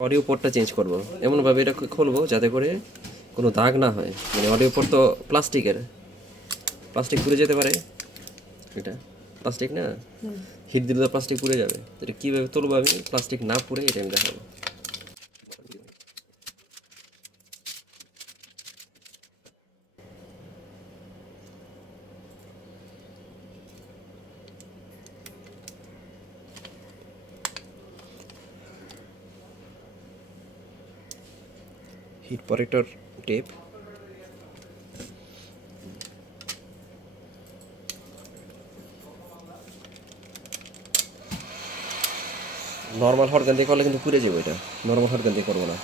Audio পোর্টটা change করব। এমনভাবে এটা খুলবো যাতে করে কোনো দাগ না হয়। মানে অডিও পোর্ট তো প্লাস্টিকের। প্লাস্টিক পুড়ে যেতে পারে। এটা প্লাস্টিক না? হিট দিলে তো প্লাস্টিক পুড়ে যাবে। এটা কীভাবে তুলবো আমি? প্লাস্টিক না পুড়ে এটা আমি দেখাবো। হিট পরেটর টেপ নর্মাল হরগান দিয়ে করলে কিন্তু পুড়ে যাবে এটা। নর্মাল হরগান দিয়ে করব না।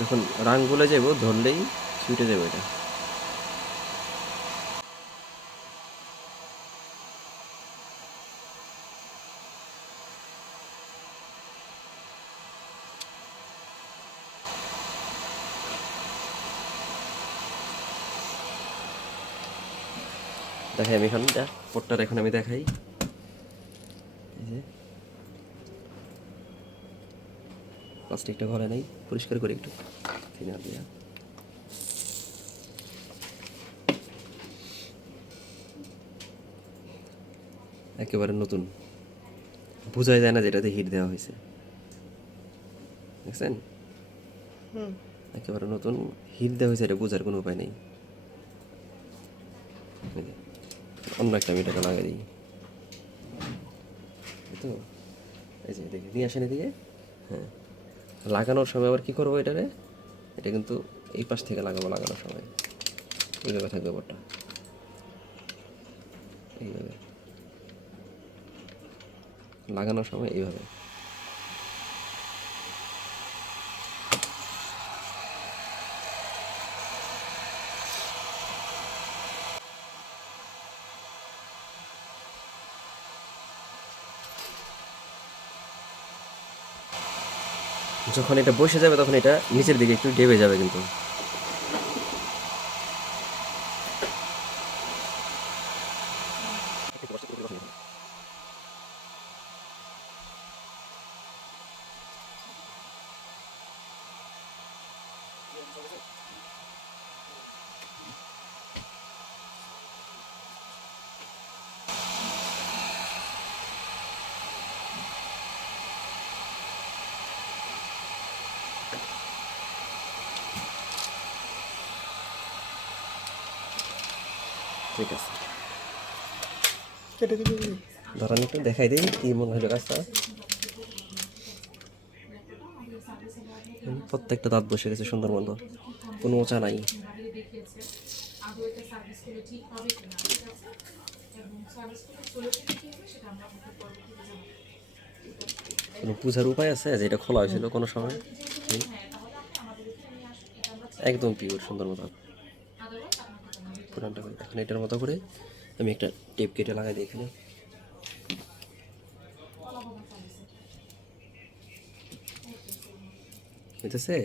যখন রাং গুলে যাব, ধরলেই ছুটে যাবে এটা। দেখাই আমি এখন যা, পোটটার এখন আমি দেখাই। এই যে। প্লাস্টিকটা ঘরে নেই পরিষ্কার করে একটু। ফিনার দিয়া একেবারে নতুন। বোঝাই যায় না যেটাতে হিট দেওয়া হয়েছে। দেখছেন? একেবারে নতুন হিট দেওয়া হয়েছে এটা বোঝার কোনো উপায় নেই। অন্য একটা আমি এটাকে লাগাই দিই। তো এই যে দেখি নিয়ে আসেন এদিকে। হ্যাঁ। লাগানোর সময় আবার কি করব এটারে? এটা কিন্তু এই পাশ থেকে লাগাবো, লাগানোর সময়। এইভাবে থাকবে ব্যাপারটা এইভাবে। লাগানোর সময় এইভাবে। যখন এটা বসে যাবে তখন এটা নিচের দিকে একটু ডেবে যাবে কিন্তু। ঠিক আছে। কেটে দিবি ধরেন একটু দেখাই দিই কি মনে হলো কাজটা প্রত্যেকটা দাঁত বসে গেছে সুন্দর মতো কোনো ওচা নাই। কিনা পূজার উপায় আছে যে এটা খোলা হয়েছিল কোনো সময়? একদম পিওর সুন্দর মতো করে এখন এটার মতো করে আমি একটা টেপ কেটে লাগাই দিই এখানে। হইতেছে?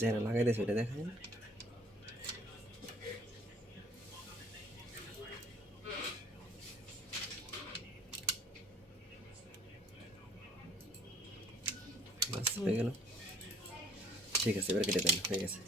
যাই না লাগাই দিয়েছে, এটা দেখেন। হয়ে গেল। ঠিক আছে এবার কেটে দেন হয়ে গেছে